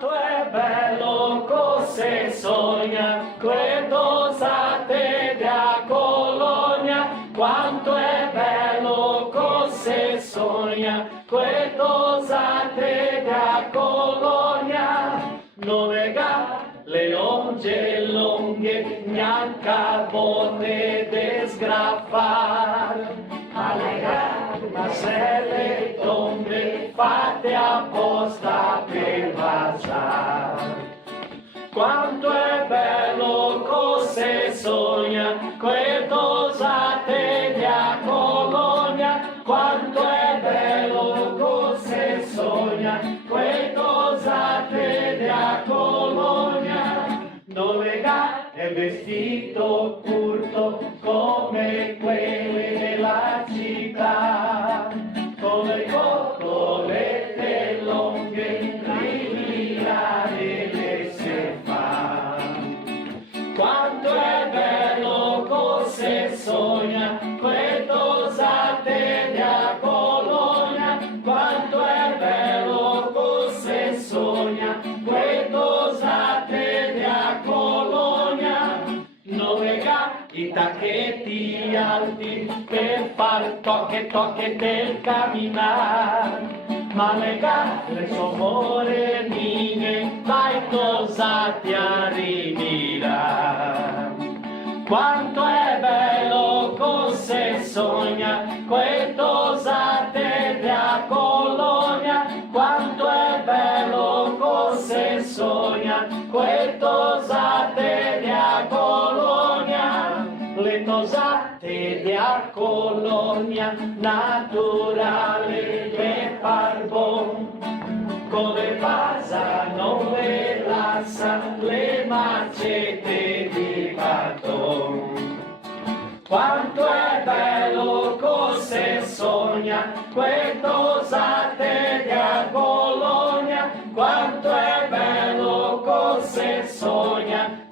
È bello cose sogna, questo sate da Colonia. Quanto è bello cose sogna, questo sate da Colonia. Novega le onge lunghe, neanche potete sgraffare. Allegare ma se le tombe fatte apposta per baciare. Quanto è bello cose sogna, questo sate da Colonia. Quanto è bello cose sogna, questo sate da Colonia. Dove è vestito curto come quelli della città, con le cotolette lunghe, rimirare le se fa. Quanto è bello cose sogna, questo sate da Colonia. Quanto è bello cose sogna, questo sate da Colonia. Novega i tacchetti alti per far tocche del camminare, ma lega le sue morenine vai tosati a rimirare. Quanto è bello cose sogna, questo sate da Colonia. Quanto è bello cose sogna, questo sate da Colonia. Le tosate da Colonia, naturale per far bon, come basano e lassa le macete di baton. Quanto è bello cose sogna, questo sate da Colonia. Quanto è bello cose sogna,